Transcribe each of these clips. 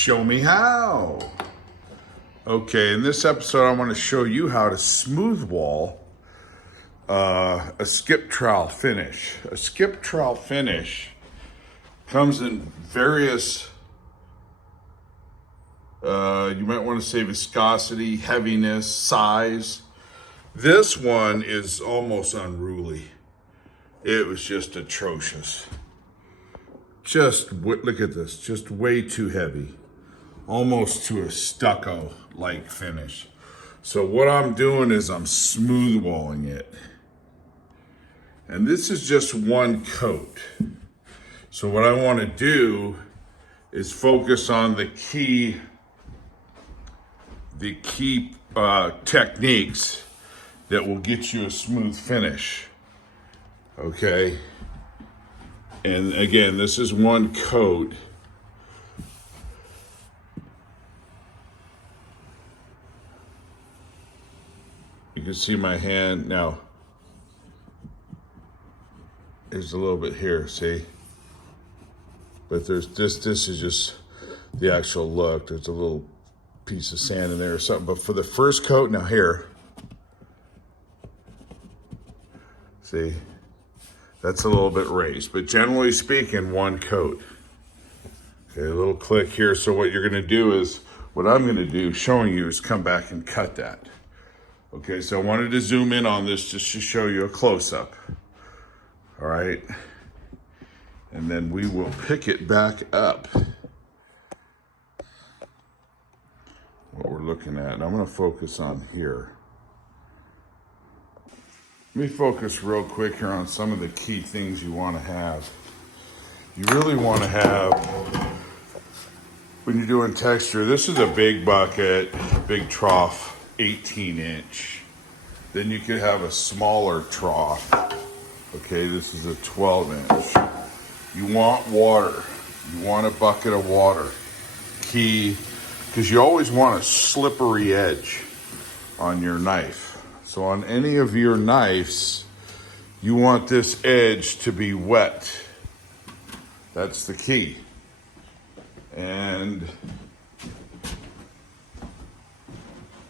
Show me how. Okay, in this episode, I want to show you how to smooth wall a skip trowel finish. A skip trowel finish comes in various, you might want to say viscosity, heaviness, size. This one is almost unruly. It was just atrocious. Look at this, just way too heavy. Almost to a stucco-like finish. So what I'm doing is I'm smooth walling it. And this is just one coat. So what I want to do is focus on the key techniques that will get you a smooth finish. Okay? And again, this is one coat. You can see my hand now. There's a little bit here, see? But there's this is just the actual look. There's a little piece of sand in there or something. But for the first coat, now here, see? That's a little bit raised, but generally speaking, one coat. Okay, a little click here. So what you're gonna do is, what I'm gonna do, showing you, is come back and cut that. Okay, so I wanted to zoom in on this just to show you a close-up. All right, and then we will pick it back up. What we're looking at, and I'm gonna focus on here. Let me focus real quick here on some of the key things you want to have. You really want to have, when you're doing texture, this is a big bucket, big trough, 18-inch. Then you could have a smaller trough. Okay, this is a 12-inch. You want water. You want a bucket of water. Key, because you always want a slippery edge on your knife. So on any of your knives, you want this edge to be wet. That's the key. And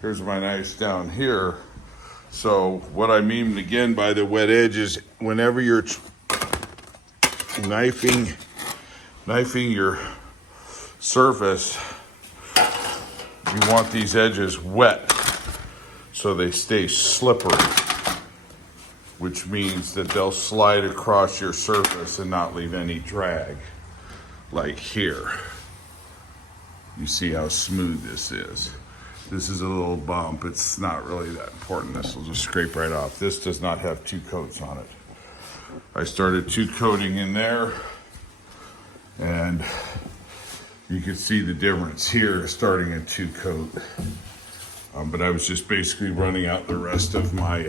here's my knives down here. So what I mean again by the wet edge is whenever you're knifing your surface, you want these edges wet so they stay slippery, which means that they'll slide across your surface and not leave any drag, like here. You see how smooth this is. This is a little bump. It's not really that important. This will just scrape right off. This does not have two coats on it. I started two coating in there, and you can see the difference here starting a two coat. But I was just basically running out the rest of my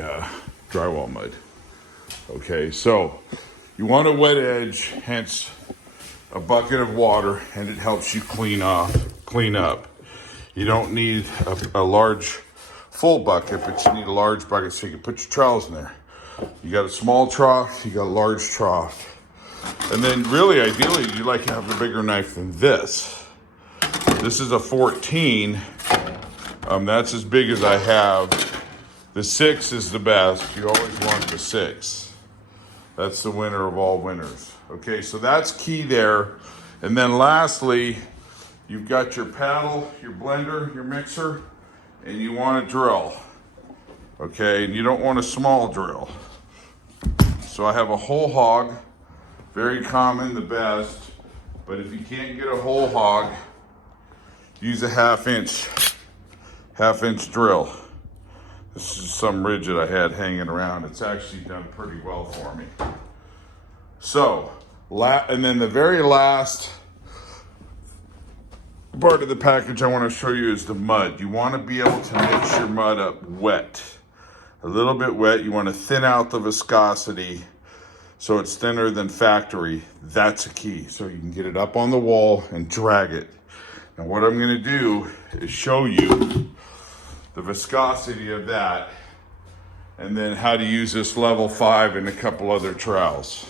drywall mud. Okay, so you want a wet edge, hence a bucket of water, and it helps you clean up. You don't need a large full bucket, but you need a large bucket so you can put your trowels in there. You got a small trough, you got a large trough. And then really, ideally, you like to have a bigger knife than this. This is a 14. That's as big as I have. The 6 is the best. You always want the 6. That's the winner of all winners. Okay, so that's key there. And then lastly, you've got your paddle, your blender, your mixer, and you want a drill. Okay, and you don't want a small drill. So I have a whole hog, very common, the best. But if you can't get a whole hog, use a half inch drill. This is some rigid I had hanging around. It's actually done pretty well for me. So, and then the very last part of the package I want to show you is the mud. You want to be able to mix your mud up wet. A little bit wet. You want to thin out the viscosity so it's thinner than factory. That's a key. So you can get it up on the wall and drag it. And what I'm going to do is show you the viscosity of that, and then how to use this level 5 in a couple other trowels.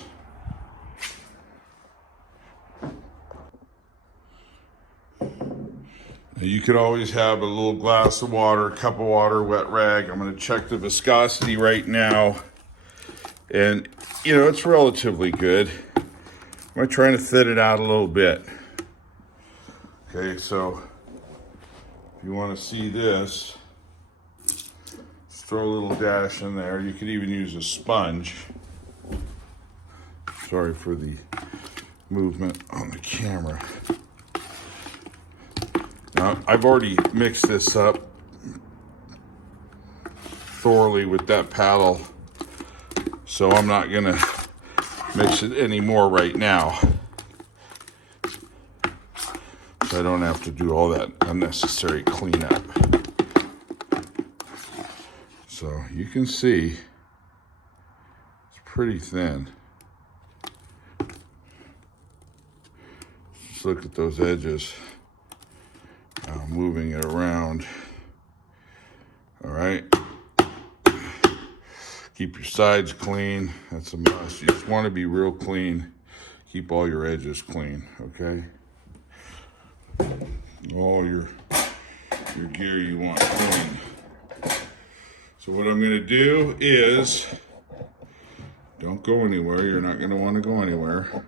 You could always have a little glass of water, a cup of water, wet rag. I'm going to check the viscosity right now. And, you know, it's relatively good. I'm trying to thin it out a little bit. Okay, so if you want to see this, just throw a little dash in there. You could even use a sponge. Sorry for the movement on the camera. Now, I've already mixed this up thoroughly with that paddle, so I'm not gonna mix it anymore right now, so I don't have to do all that unnecessary cleanup. So you can see it's pretty thin. Just look at those edges. Moving it around. All right. Keep your sides clean. That's a must. You just want to be real clean. Keep all your edges clean, okay? All your gear you want clean. So what I'm going to do is, don't go anywhere. You're not going to want to go anywhere.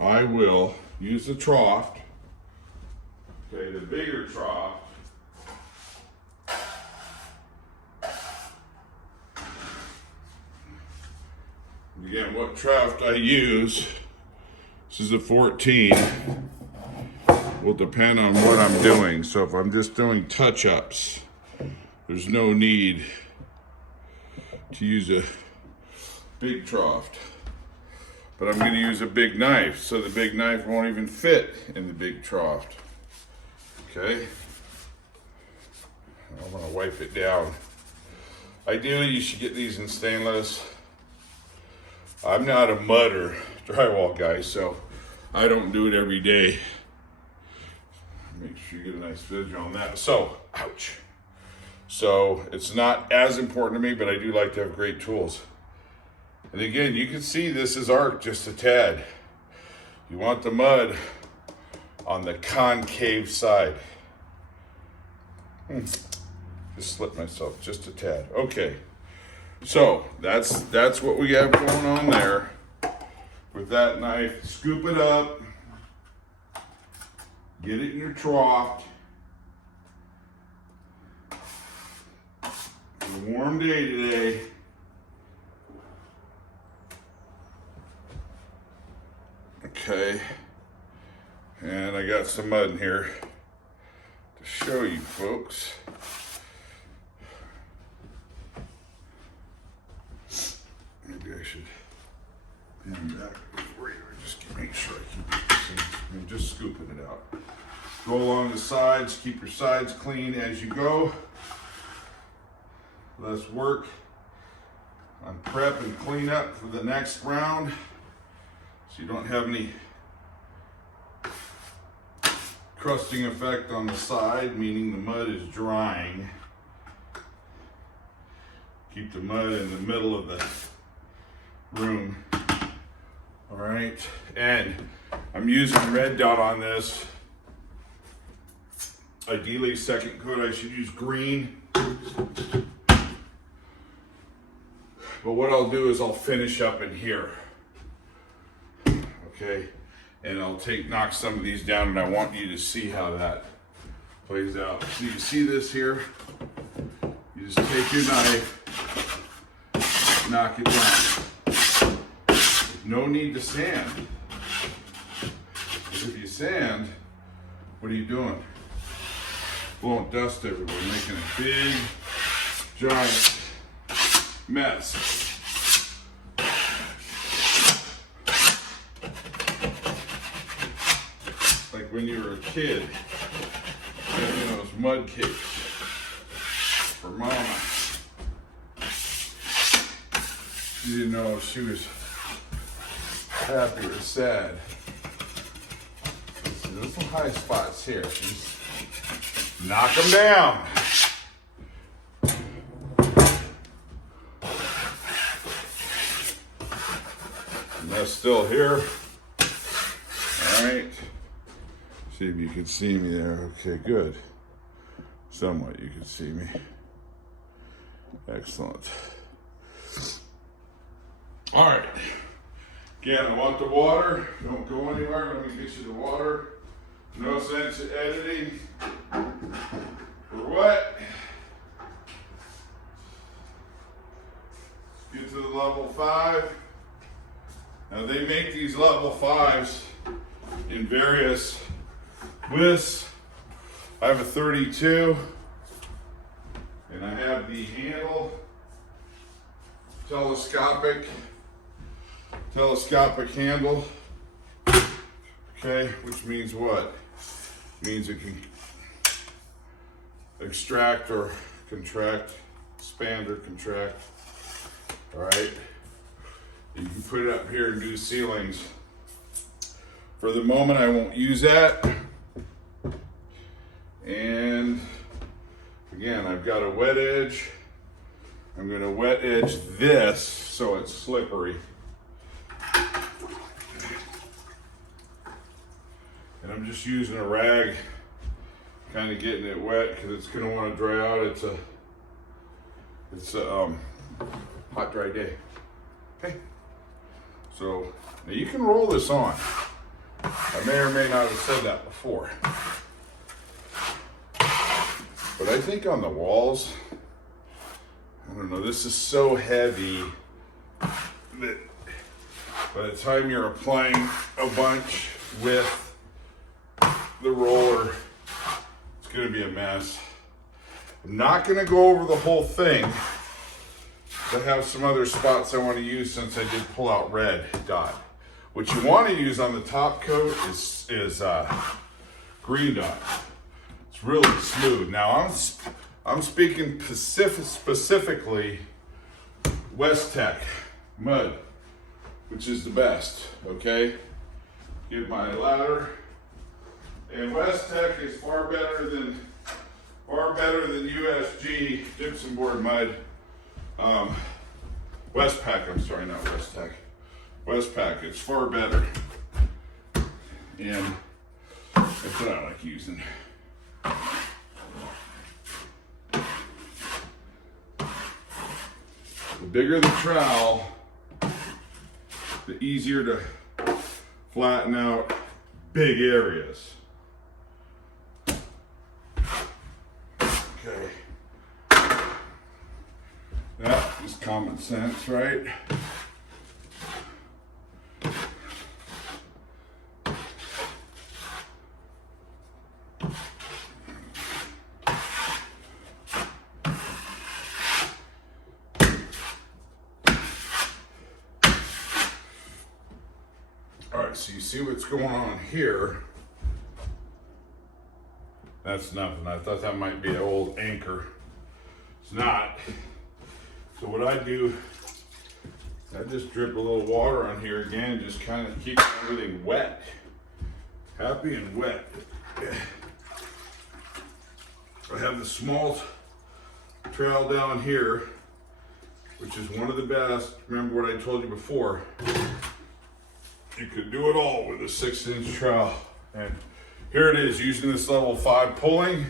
I will use the trough. Okay, the bigger trough. Again, what trough I use, this is a 14, will depend on what I'm doing. So if I'm just doing touch-ups, there's no need to use a big trough. But I'm going to use a big knife, so the big knife won't even fit in the big trough. Okay, I'm going to wipe it down. Ideally, you should get these in stainless. I'm not a mud or drywall guy, so I don't do it every day. Make sure you get a nice visual on that. So, ouch. So, it's not as important to me, but I do like to have great tools. And again, you can see this is art just a tad. You want the mud on the concave side. Just slipped myself just a tad. Okay, so that's what we have going on there with that knife. Scoop it up, get it in your trough. It's a warm day today. Okay. And I got some mud in here to show you folks. Maybe I should pin back for you. Just make sure I keep it the same. I'm just scooping it out. Go along the sides. Keep your sides clean as you go. Let's work on prep and clean up for the next round, so you don't have any crusting effect on the side, meaning the mud is drying. Keep the mud in the middle of the room. All right, and I'm using red dot on this. Ideally, second coat, I should use green. But what I'll do is I'll finish up in here. Okay. And I'll knock some of these down, and I want you to see how that plays out. So you see this here? You just take your knife, knock it down. There's no need to sand. Because if you sand, what are you doing? Blowing dust everywhere, making a big, giant mess. When you were a kid, making those mud cakes for Mama. You didn't know if she was happy or sad. See, there's some high spots here. Just knock them down. And that's still here. All right. See if you can see me there. Okay, good. Somewhat you can see me. Excellent. All right. Again, I want the water. Don't go anywhere. Let me get you the water. No sense in editing. For what? Get to the level 5. Now they make these level 5s in various widths. I have a 32, and I have the handle telescopic handle. Okay, which means what? Means it can extract or contract, expand or contract. All right. You can put it up here and do ceilings. For the moment, I won't use that. And again, I've got a wet edge. I'm going to wet edge this so it's slippery. And I'm just using a rag, kind of getting it wet because it's going to want to dry out. It's a hot, dry day. Okay. So now you can roll this on. I may or may not have said that before. But I think on the walls, I don't know, this is so heavy that by the time you're applying a bunch with the roller, it's gonna be a mess. I'm not gonna go over the whole thing. I have some other spots I want to use since I did pull out red dot. What you want to use on the top coat is green dot. It's really smooth. Now I'm speaking specifically West Tech mud, which is the best. Okay, get my ladder, and West Tech is far better than USG gypsum board mud. Westpac, I'm sorry, not West Tech. Westpac, it's far better. And that's what I like using. The bigger the trowel, the easier to flatten out big areas. Okay. That is common sense, right? All right, so you see what's going on here. That's nothing. I thought that might be an old anchor. It's not. So what I do, I just drip a little water on here again, just kind of keep everything wet. Happy and wet. I have the small trowel down here, which is one of the best. Remember what I told you before. You could do it all with a 6-inch trowel. And here it is, using this level 5 pulling.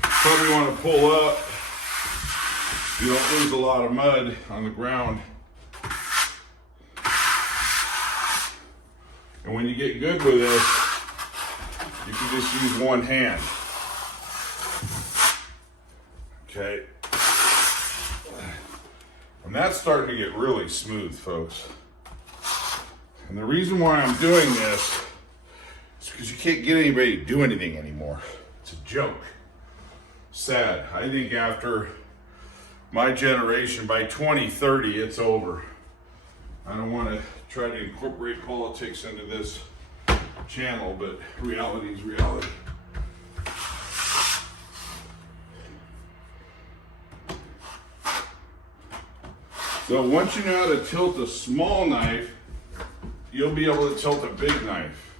Probably want to pull up. You don't lose a lot of mud on the ground. And when you get good with this, you can just use one hand. Okay. And that's starting to get really smooth, folks. And the reason why I'm doing this is because you can't get anybody to do anything anymore. It's a joke. Sad. I think after my generation, by 2030, it's over. I don't want to try to incorporate politics into this channel, but reality is reality. So once you know how to tilt a small knife, you'll be able to tilt a big knife.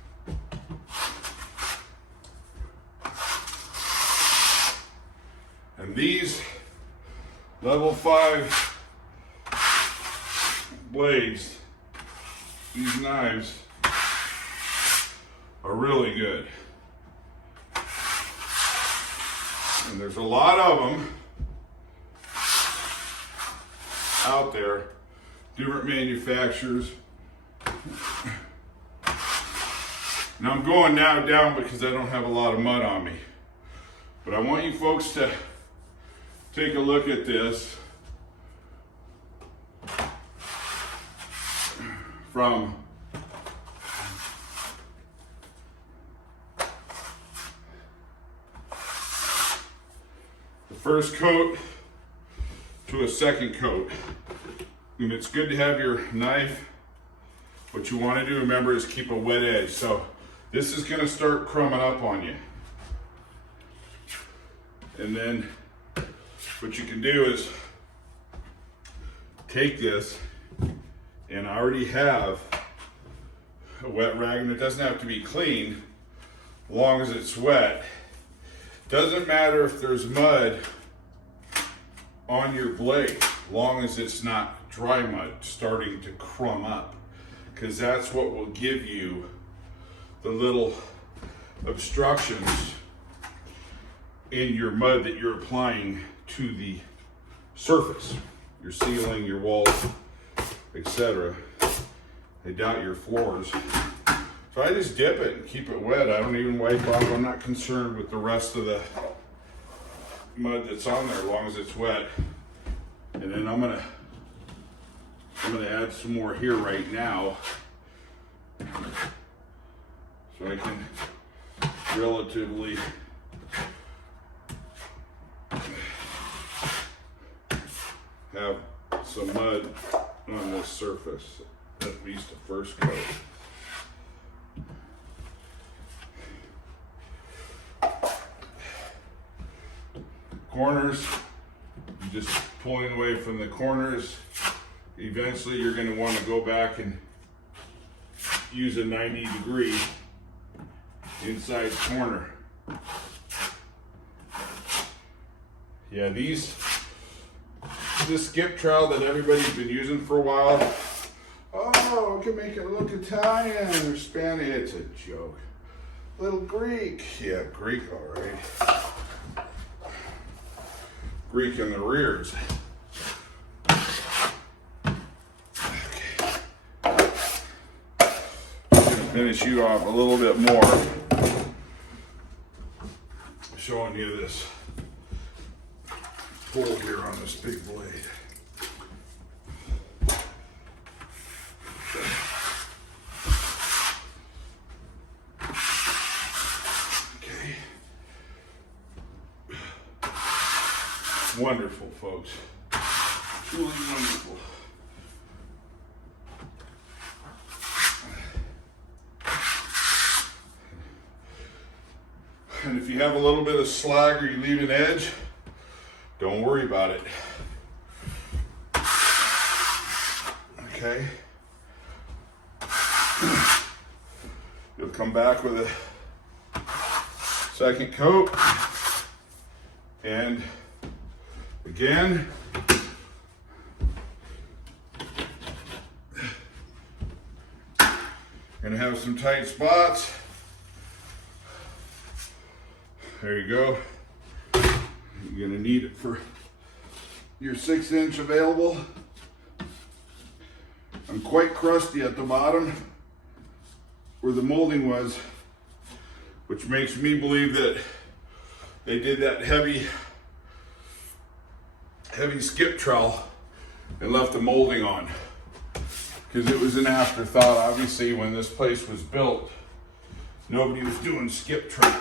And these level 5 blades, these knives, are really good. And there's a lot of them out there, different manufacturers. Now I'm going now down because I don't have a lot of mud on me. But I want you folks to take a look at this from the first coat to a second coat. And it's good to have your knife. What you want to do, remember, is keep a wet edge. So this is going to start crumbing up on you. And then what you can do is take this, and I already have a wet rag, and it doesn't have to be clean as long as it's wet. Doesn't matter if there's mud on your blade, long as it's not dry mud starting to crumb up, because that's what will give you the little obstructions in your mud that you're applying to the surface, your ceiling, your walls, etc. I doubt your floors. So I just dip it and keep it wet. I don't even wipe off. I'm not concerned with the rest of the mud that's on there as long as it's wet. And then I'm gonna add some more here right now, so I can relatively have some mud on this surface, at least the first coat. Corners, you're just pulling away from the corners. Eventually you're going to want to go back and use a 90-degree inside corner. Yeah, this skip trowel that everybody's been using for a while, oh, I can make it look Italian or Spanish. It's a joke. Little Greek. Yeah, Greek, all right. Greek in the rears. Okay. Just gonna finish you off a little bit more, showing you this pull here on this big blade. Okay. Wonderful, folks. Truly wonderful. And if you have a little bit of slag or you leave an edge, don't worry about it. Okay. You'll come back with a second coat, and again, gonna have some tight spots. There you go. You're gonna need it for your 6-inch available. I'm quite crusty at the bottom where the molding was, which makes me believe that they did that heavy skip trowel and left the molding on, because it was an afterthought. Obviously, when this place was built, nobody was doing skip trowel.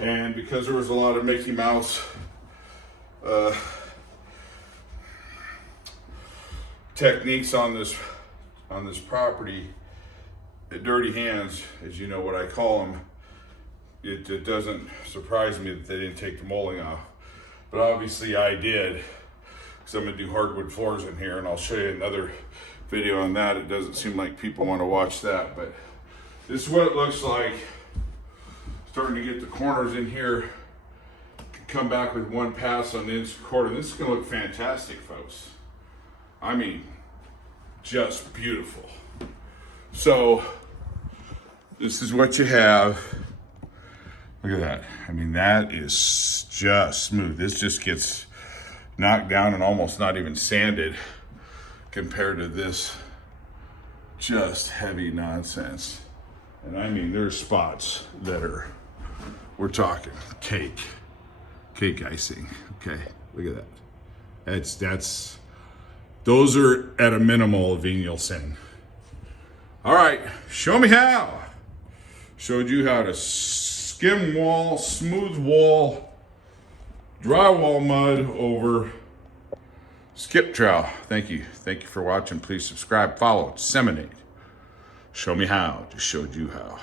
And because there was a lot of Mickey Mouse techniques on this property, dirty hands, as you know what I call them, it doesn't surprise me that they didn't take the molding off. But obviously I did, because I'm gonna do hardwood floors in here, and I'll show you another video on that. It doesn't seem like people want to watch that, but this is what it looks like. Starting to get the corners in here. Come back with one pass on the inside quarter. This is gonna look fantastic, folks. I mean, just beautiful. So this is what you have. Look at that. I mean, that is just smooth. This just gets knocked down and almost not even sanded compared to this just heavy nonsense. And I mean, there's spots that are, we're talking cake icing. Okay, look at that. Those are at a minimal of venial sin. All right, show me how. Showed you how to skim wall, smooth wall, drywall mud over skip trowel. Thank you for watching. Please subscribe, follow, disseminate. Show me how, just showed you how.